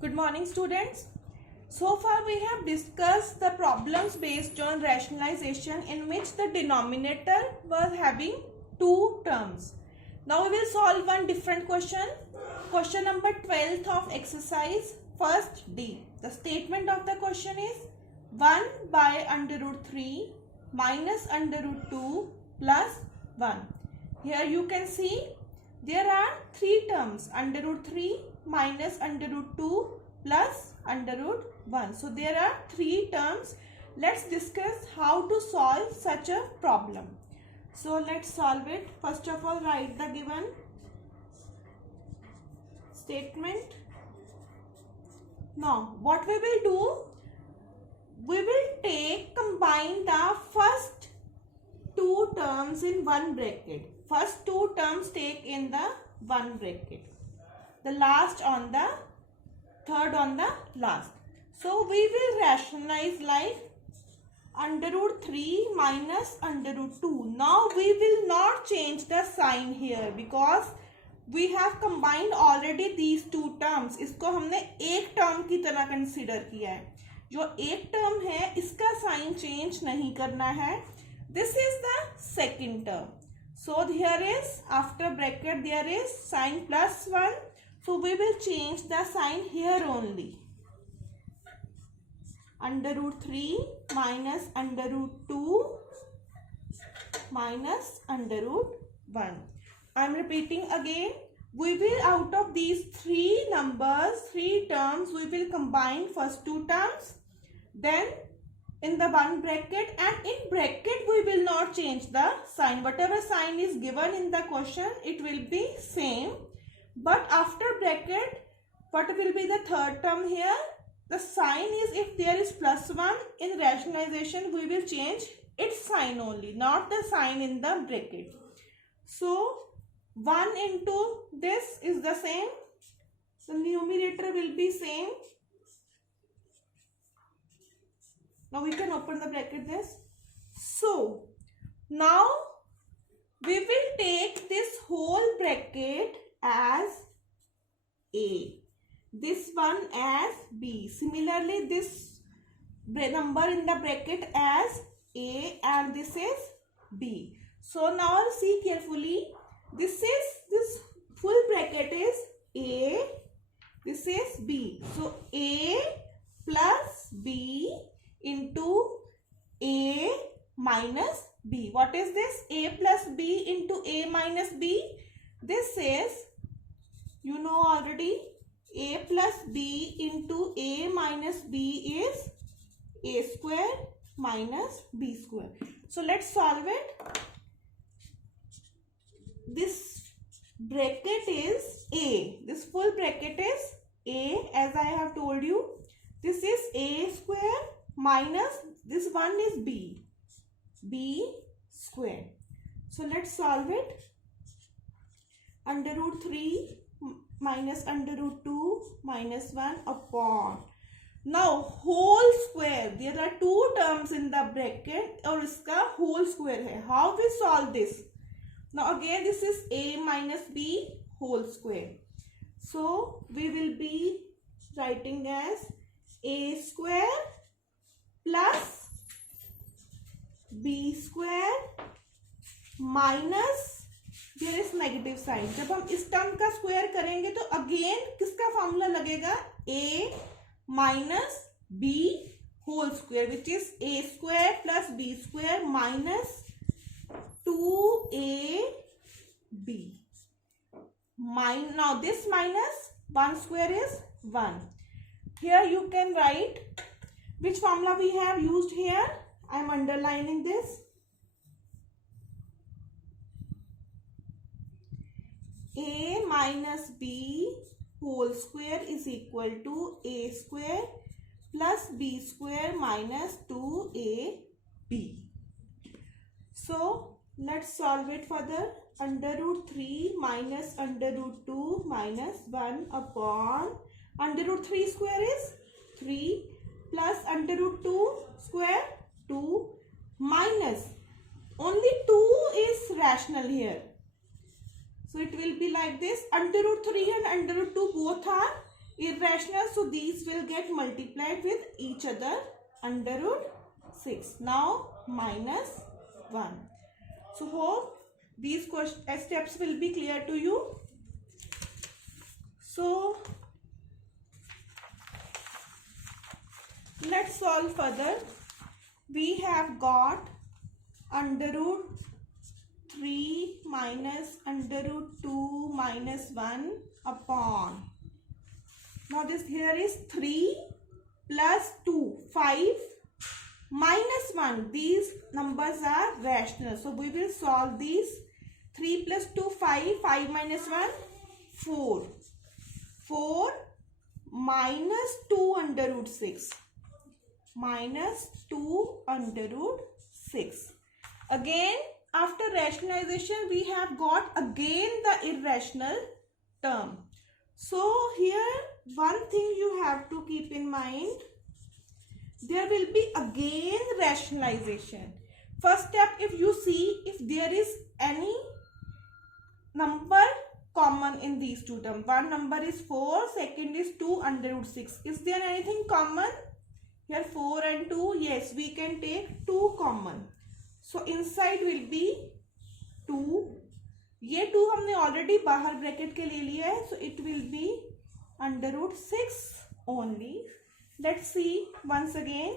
Good morning, students. So far we have discussed the problems based on rationalization in which the denominator was having two terms. Now we will solve one different question. Question number 12 of exercise first D. The statement of the question is 1 by under root 3 minus under root 2 plus 1. Here you can see there are three terms, under root 3 minus under root 2 plus under root 1. So there are three terms. Let's discuss how to solve such a problem. So let's solve it. First of all, write the given statement. Now what we will do, we will combine the first two terms in one bracket. First two terms take in the one bracket. The last on the third on the last. So we will rationalize like under root 3 minus under root 2. Now we will not change the sign here because we have combined already these two terms. इसको हमने एक term की तरह consider किया है. जो एक term है इसका साइन चेंज नहीं करना है. This is the second term. So here is after bracket there is sign plus 1. So we will change the sign here only. Under root 3 minus under root 2 minus under root 1. I am repeating again. We will out of these three numbers, three terms, we will combine first two terms. Then in the one bracket, and in bracket we will not change the sign. Whatever sign is given in the question, it will be same. But after bracket, what will be the third term here? The sign is, if there is plus 1 in rationalization, we will change its sign only, not the sign in the bracket. So 1 into this is the same. The numerator will be same. Now we can open the bracket this. So now we will take this whole bracket as A, this one as B. Similarly, this number in the bracket as A and this is B. So now see carefully. This full bracket is A, this is B. So A plus B into A minus B. What is this? A plus B into A minus B. This is, you know already, A plus B into A minus B is A square minus B square. So let's solve it. This bracket is A. This full bracket is A, as I have told you. This is A square minus this one is B. B square. So let's solve it. Under root 3 minus under root 2 minus 1 upon. Now whole square. There are two terms in the bracket और इसका whole square है. How we solve this? Now again this is A minus B whole square. So we will be writing as A square plus B square minus there is negative sign. जब हम इस term का square करेंगे तो again किसका formula लगेगा? A minus B whole square, which is A square plus B square minus 2AB. Now this minus 1 square is 1. Here you can write which formula we have used here. I am underlining this. A minus B whole square is equal to A square plus B square minus 2AB. So let's solve it further. Under root 3 minus under root 2 minus 1 upon under root 3 square is 3 plus under root 2 square 2 minus only 2 is rational here. So it will be like this. Under root 3 and under root 2 both are irrational, so these will get multiplied with each other under root 6. Now minus 1. So hope these steps will be clear to you. So let's solve further. We have got under root 3 minus under root 2 minus 1 upon. Now this here is 3 plus 2, 5 minus 1. These numbers are rational. So we will solve these. 3 plus 2, 5. 5 minus 1, 4. 4 minus 2 under root 6. Minus 2 under root 6. Again, after rationalization, we have got again the irrational term. So here one thing you have to keep in mind, there will be again rationalization. First step, if you see if there is any number common in these two terms. One number is 4, second is 2 under root 6. Is there anything common? Here 4 and 2, yes, we can take 2 common. So inside will be 2. ये 2 हमने already बाहर bracket के ले लिया है. So it will be under root 6 only. Let's see once again.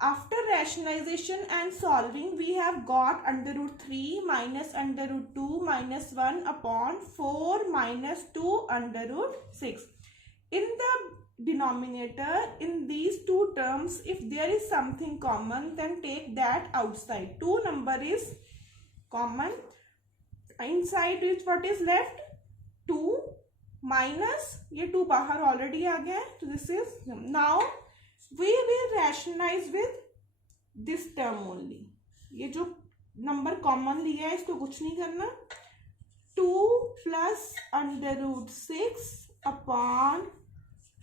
After rationalization and solving, we have got under root 3 minus under root 2 minus 1 upon 4 minus 2 under root 6. In the denominator, in these two terms, if there is something common, then take that outside. 2 number is common. Inside which what is left? 2 minus, ये 2 बाहर already आ गया है. So this is, now we will rationalize with this term only. ये जो number common लिया है इसको कुछ नहीं करना. 2 plus under root 6 upon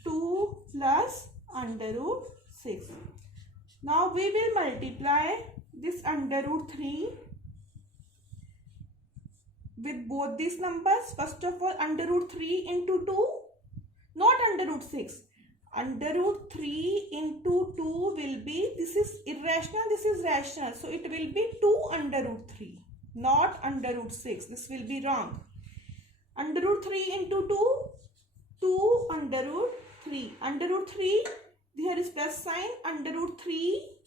2 plus under root 6. Now we will multiply this under root 3 with both these numbers. First of all, under root 3 into 2, not under root 6. Under root 3 into 2 will be, this is irrational, this is rational. So it will be 2 under root 3, not under root 6. This will be wrong. Under root 3 into 2, 2 under root 3. Under root 3, there is plus sign. Under root 3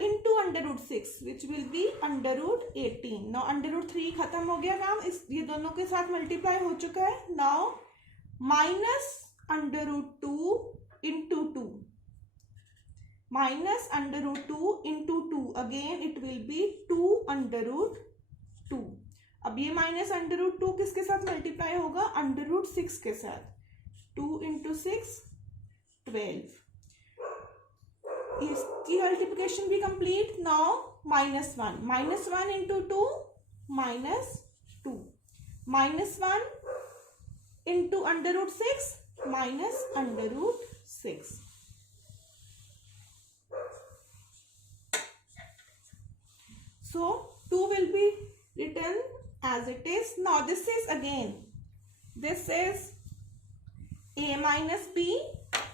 into under root 6, which will be under root 18. Now under root 3 खत्म हो गया काम, इस ये दोनों के साथ multiply हो चुका है. Now minus under root 2 into 2. Minus under root 2 into 2. Again it will be 2 under root 2. अब ये minus under root 2 किसके साथ मल्टीप्लाई होगा? under root 6 के साथ. 2 into 6, 12. इसकी multiplication भी complete. Now minus 1. Minus 1 into 2, minus 2. Minus 1 into under root 6, minus under root 6. So 2 will be written as it is. Now this is again, this is a minus b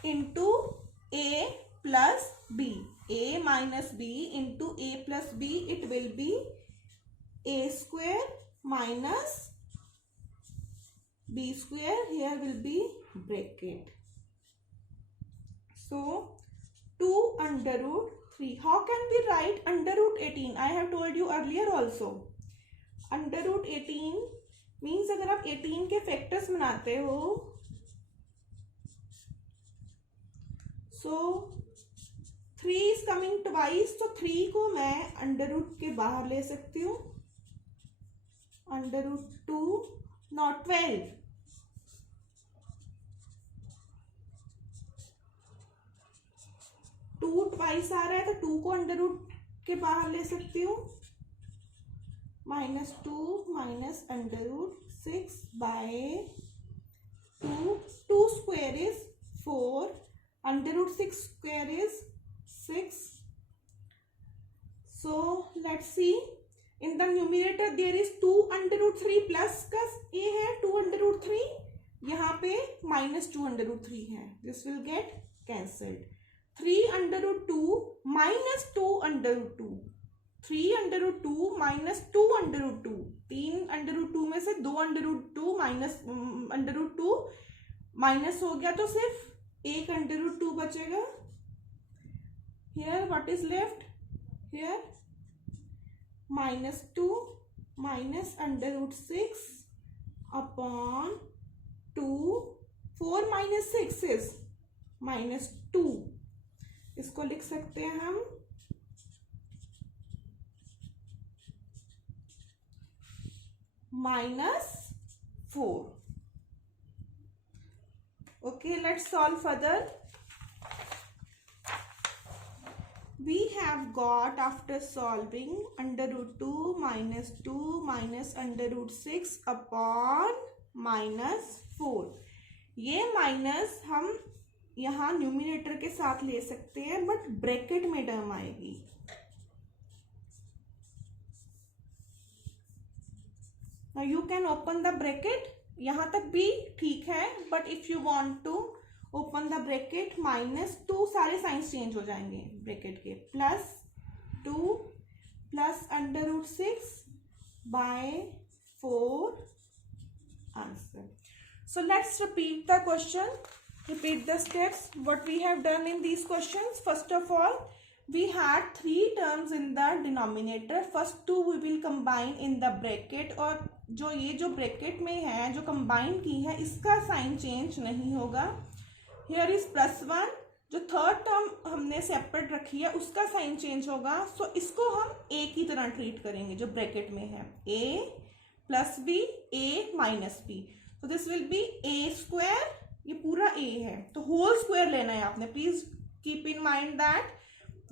into a plus b. A minus b into a plus b, it will be a square minus b square. Here will be bracket. So 2 under root 3. How can we write under root 18? I have told you earlier also. Under root 18 means अगर आप 18 के factors बनाते हो, so 3 is coming twice, so 3 को मैं under root के बाहर ले सकती हूँ. Under root 2, not 12. 2 twice आ रहा है तो 2 को अंडर रूट के बाहर ले सकती हूँ. -2 minus under root 6 by 2. 2 square is 4. Under root 6 square is 6. So let's see. In the numerator there is 2 under root 3 plus का ये है 2 under root 3. यहाँ पे -2√3 है, this will get cancelled. 3√2 minus 2√2, 3√2 minus 2√2, 3√2 में से 2√2 माइनस √2 माइनस हो गया तो सिर्फ 1√2 बचेगा. Here what is left? Here -2 minus √6 upon 2. 4 minus 6 is -2. इसको लिख सकते हैं हम -4. Okay, let's solve further. We have got, after solving, √2 minus 2 minus √6 upon -4. ये माइनस हम यहाँ न्यूमिनेटर के साथ ले सकते हैं, बट ब्रैकेट में टर्म आएगी. Now you can open the bracket. यहाँ तक भी ठीक है, but if you want to open the bracket, -2 सारे साइंस चेंज हो जाएंगे ब्रैकेट के. +2 plus √6 by 4 answer. So let's repeat the question. Repeat the steps what we have done in these questions. First of all, we had 3 terms in the denominator. First 2 we will combine in the bracket. और जो ये जो bracket में है, जो combine की है, इसका साइन चेंज नहीं होगा. Here is +1. जो थर्ड टर्म हमने सेपरेट रखी है उसका साइन चेंज होगा. सो इसको हम a की तरह ट्रीट करेंगे जो ब्रैकेट में है. a plus b, a minus b. तो दिस विल बी a². ये पूरा a है तो होल स्क्वायर लेना है आपने. Please keep in mind that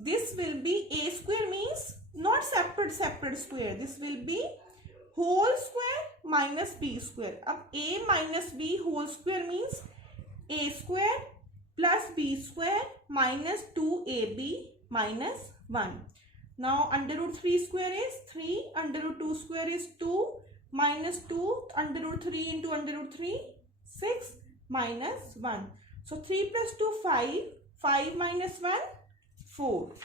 this will be a² means not separate square. This will be whole square minus b². अब a minus b whole square means a² plus b² minus 2ab minus 1. Now √3 square is 3, √2 square is 2, minus 2, √3 into √3, 6, minus 1. So 3 plus 2, 5, 5 minus 1, 4.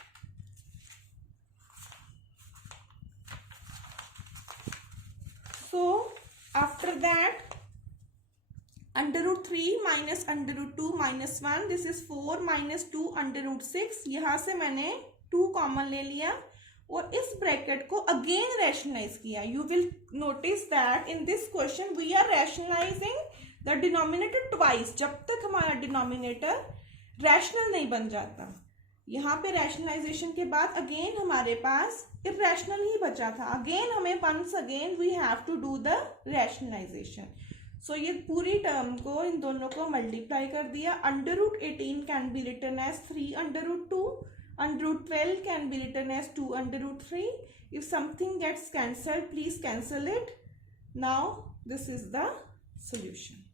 So after that, √3 minus √2 minus 1, this is 4 minus 2 √6. यहाँ से मैंने 2 common ले लिया और इस bracket को again rationalise किया. You will notice that in this question we are rationalising the denominator twice. जब तक हमारा डिनोमिनेटर रैशनल नहीं बन जाता. यहाँ पे रैशनलाइजेशन के बाद अगेन हमारे पास इरैशनल ही बचा था. अगेन हमें once again we have to do the rationalisation. So ये पूरी टर्म को, इन दोनों को मल्टीप्लाई कर दिया. √18 can be written as 3√2. √12 can be written as 2√3. If something gets cancelled, please cancel it. Now this is the solution.